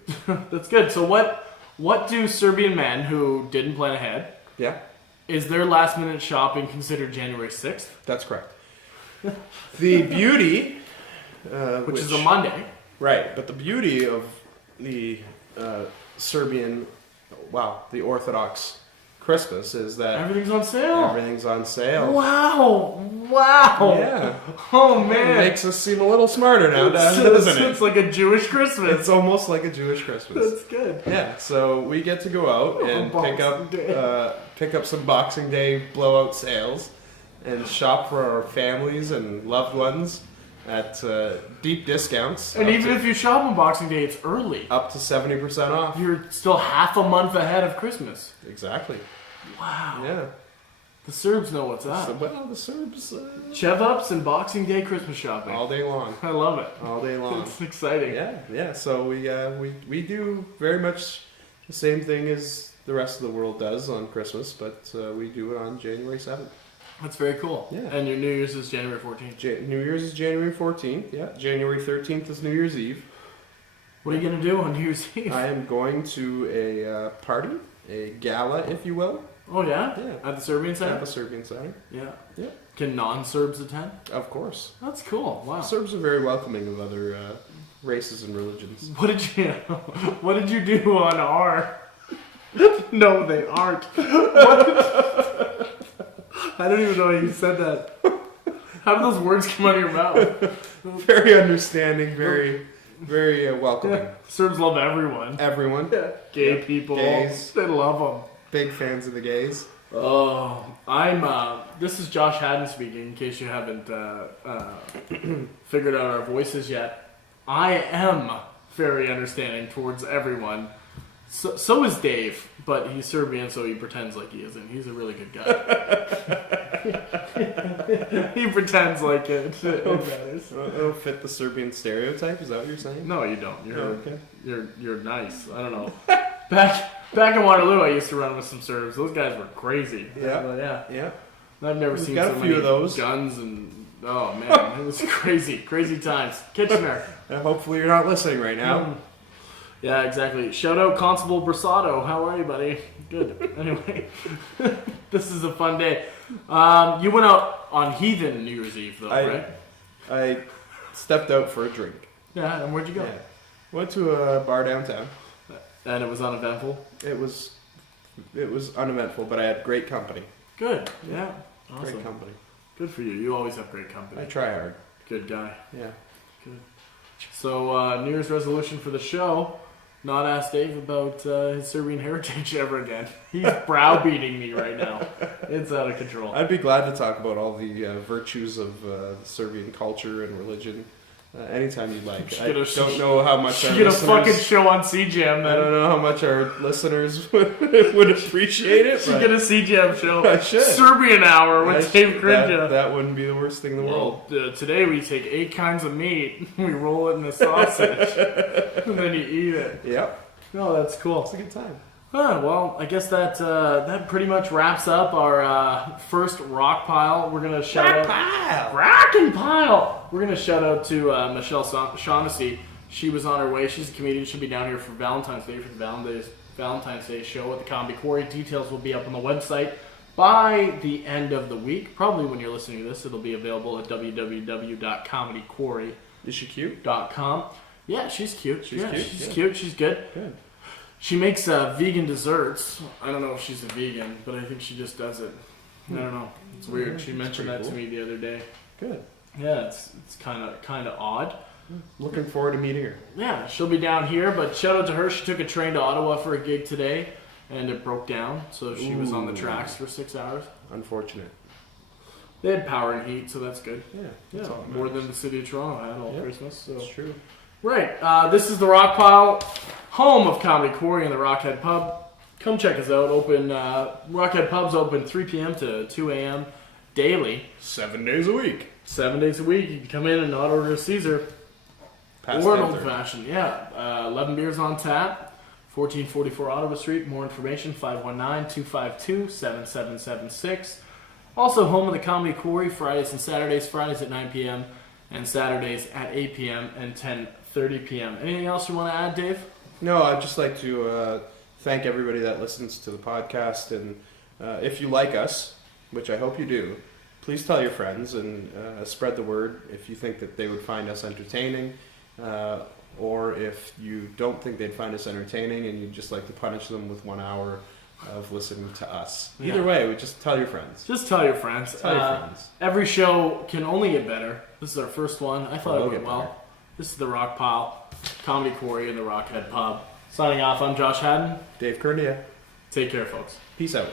That's good. So what do Serbian men who didn't plan ahead? Yeah, Is their last minute shopping considered January 6th? that's correct. The beauty which is a Monday. Right, but the beauty of the Serbian, the Orthodox Christmas is that Everything's on sale. everything's on sale. Wow. Yeah. Oh, It man. makes us seem a little smarter now, doesn't It's it? like a Jewish Christmas. It's almost like a Jewish Christmas. That's good. Yeah, so we get to go out and pick up some Boxing Day blowout sales and shop for our families and loved ones at deep discounts. And even if you shop on Boxing Day, it's early. up to 70% off. You're still half a month ahead of Christmas. Exactly. Wow. Yeah. The Serbs know what's up. So, well, the Serbs Chev-ups and Boxing Day Christmas shopping. all day long. I love it. All day long. It's exciting. Yeah. So we do very much the same thing as the rest of the world does on Christmas, but we do it on January 7th. That's very cool. Yeah. And your New Year's is January 14th. New Year's is January 14th. Yeah. January 13th is New Year's Eve. What are you going to do on New Year's Eve? I am going to a party, a gala, if you will, Oh, yeah? Yeah. At the Serbian at Center? the Serbian Center. Yeah. Yeah. Can non-Serbs attend? Of course. That's cool. Wow. Serbs are very welcoming of other races and religions. What did you do on our... No, they aren't. I don't even know how you said that. How do those words come out of your mouth? Very understanding, very, very welcoming. Serbs love everyone. Everyone, Gay people. Gays. They love them. big fans of the gays. Oh, this is Josh Haddon speaking, in case you haven't figured out our voices yet. I am very understanding towards everyone. So is Dave, but he's Serbian, so he pretends like he isn't. He's a really good guy. He pretends like it matters. It'll fit the Serbian stereotype. Is that what you're saying? No, you don't. Okay. You're nice. I don't know. Back in Waterloo, I used to run with some Serbs. Those guys were crazy. Yeah. Yeah. I've never seen got so a few many of those. guns and oh man, it was crazy times. Kitchener. Hopefully you're not listening right now. Yeah, exactly. Shout out Constable Brasado. How are you, buddy? Good. Anyway, this is a fun day. You went out on Heathen New Year's Eve, though, right? I stepped out for a drink. Yeah, and where'd you go? Yeah. Went to a bar downtown. And it was uneventful? It was uneventful, but I had great company. Good. Yeah. Awesome. Great company. Good for you. You always have great company. I try hard. Good guy. Yeah. Good. So, New Year's resolution for the show, not ask Dave about his Serbian heritage ever again. He's browbeating me right now. It's out of control. I'd be glad to talk about all the virtues of Serbian culture and religion anytime you'd like. I don't know how much our get a listeners... fucking show on CJAM, I man. don't know how much our listeners would appreciate it. Should but get a CJAM show. I should. Serbian Hour with Dave Krndija. That wouldn't be the worst thing in the world. Well, today we take 8 kinds of meat, we roll it in a sausage, and then you eat it. Yep. No, that's cool. It's a good time. Well, I guess that pretty much wraps up our first Rockpile. We're gonna shout out Rockpile. We're gonna shout out to Michelle Shaughnessy. She was on her way. She's a comedian. She'll be down here for Valentine's Day for the Valentine's Day show at the Comedy Quarry. Details will be up on the website by the end of the week. Probably when you're listening to this, it'll be available at www.comedyquarry.com. Is she cute? Yeah, she's cute. She's cute? cute. She's good. Good. She makes vegan desserts. I don't know if she's a vegan, but I think she just does it. I don't know. It's weird. She mentioned that to me the other day. Good. Yeah, it's kind of odd. Looking forward to meeting her. Yeah, she'll be down here, but shout out to her. She took a train to Ottawa for a gig today, and it broke down, so she was on the tracks for 6 hours. Unfortunate. They had power and heat, so that's good. Yeah. Yeah, all that more matters. than the city of Toronto had all Christmas. So. That's true. Right, this is the Rockpile, home of Comedy Quarry and the Rockhead Pub. Come check us out. Rockhead Pub's open 3 p.m. to 2 a.m. daily. 7 days a week. 7 days a week. You can come in and not order a Caesar. Past or an 10:30. old fashioned. Yeah. 11 beers on tap. 1444 Ottawa Street. More information, 519-252-7776. Also home of the Comedy Quarry, Fridays and Saturdays. Fridays at 9 p.m. and Saturdays at 8 p.m. and 10:30 p.m. Anything else you want to add, Dave? No, I'd just like to thank everybody that listens to the podcast. And if you like us, which I hope you do, please tell your friends and spread the word if you think that they would find us entertaining, or if you don't think they'd find us entertaining and you'd just like to punish them with 1 hour of listening to us. Either way, we just tell your friends. Just tell your friends. Tell your friends. Every show can only get better. This is our first one. I thought it went well. Better. This is the Rockpile, Comedy Quarry, and the Rockhead Pub. Signing off, I'm Josh Haddon. Dave Krndija. Take care, folks. Peace out.